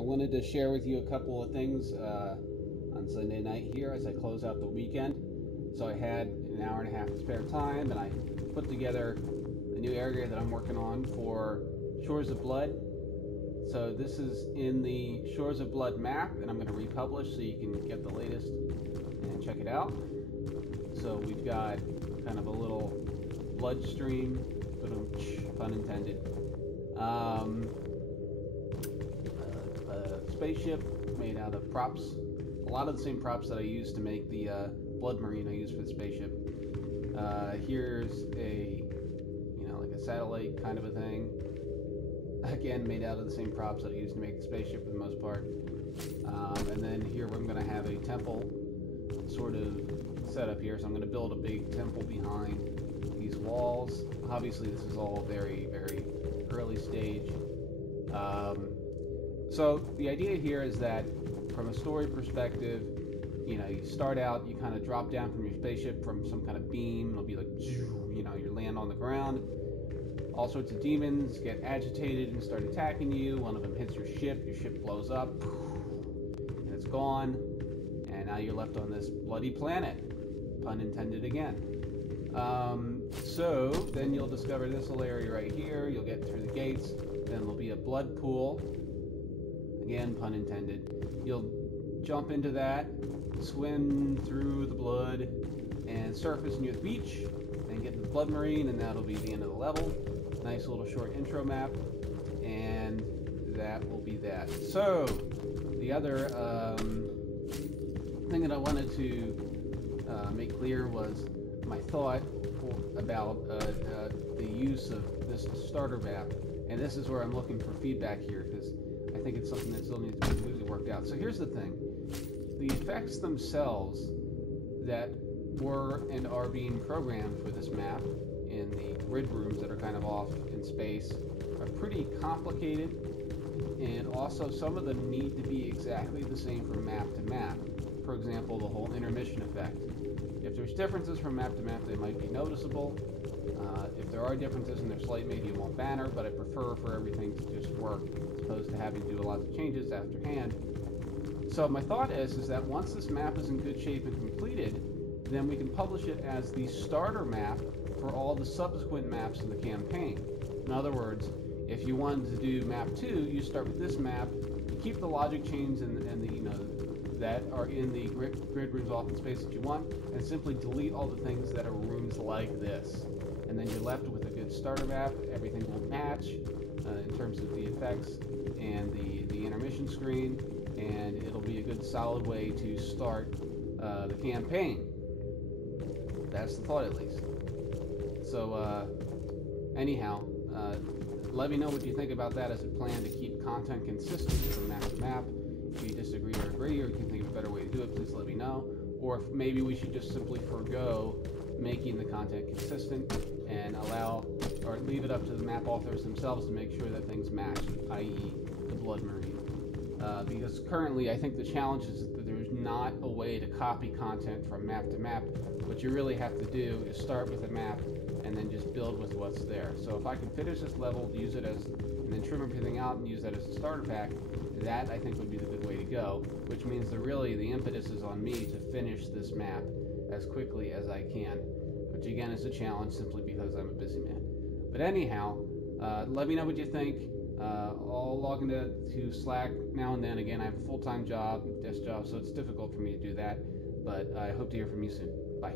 I wanted to share with you a couple of things on Sunday night here as I close out the weekend. So I had an hour and a half of spare time, and I put together a new area that I'm working on for Shores of Blood. So this is in the Shores of Blood map, and I'm going to republish so you can get the latest and check it out. So we've got kind of a little bloodstream, pun intended. A spaceship made out of props, a lot of the same props that I used to make the blood marine I used for the spaceship. Here's a, like a satellite kind of a thing. Again, made out of the same props that I used to make the spaceship for the most part. And then here I'm going to have a temple sort of set up here. So I'm going to build a big temple behind these walls. Obviously, this is all very, very early stage. So the idea here is that from a story perspective, you start out, you kind of drop down from your spaceship from some kind of beam. It'll be like, you land on the ground. All sorts of demons get agitated and start attacking you. One of them hits your ship blows up, and it's gone. And now you're left on this bloody planet, pun intended again. So then you'll discover this little area right here. You'll get through the gates. Then there'll be a blood pool. Again, pun intended. You'll jump into that, swim through the blood, and surface near the beach, and get to the blood marine, and that'll be the end of the level. Nice little short intro map, and that will be that. So, the other thing that I wanted to make clear was my thought about the use of this starter map, and this is where I'm looking for feedback here, because I think it's something that still needs to be completely worked out. So here's the thing. The effects themselves that were and are being programmed for this map in the grid rooms that are kind of off in space are pretty complicated, and also some of them need to be exactly the same from map to map. For example, the whole intermission effect. If there's differences from map to map, they might be noticeable. If there are differences and they're slight, maybe it won't matter, but I prefer for everything to just work as opposed to having to do a lot of changes after hand. So my thought is that once this map is in good shape and completed, then we can publish it as the starter map for all the subsequent maps in the campaign. In other words, if you wanted to do map 2, you start with this map, you keep the logic chains and the that are in the grid rooms off in space that you want, and simply delete all the things that are rooms like this. And then you're left with a good starter map. Everything will match in terms of the effects and the intermission screen, and it'll be a good solid way to start the campaign. That's the thought, at least. So anyhow, let me know what you think about that as a plan to keep content consistent from map to map. If you disagree or agree, or you can think of a better way to do it, please let me know. Or if maybe we should just simply forego making the content consistent and allow or leave it up to the map authors themselves to make sure that things match, i.e. the blood marine. Because currently I think the challenge is that there's not a way to copy content from map to map. What you really have to do is start with a map and then just build with what's there. So if I can finish this level, use it as, and then trim everything out and use that as a starter pack, that I think would be the good way to go, which means that really the impetus is on me to finish this map as quickly as I can, which again is a challenge simply because I'm a busy man. But anyhow, let me know what you think. I'll log into Slack now and then. Again, I have a full-time job, desk job, so it's difficult for me to do that, but I hope to hear from you soon. Bye.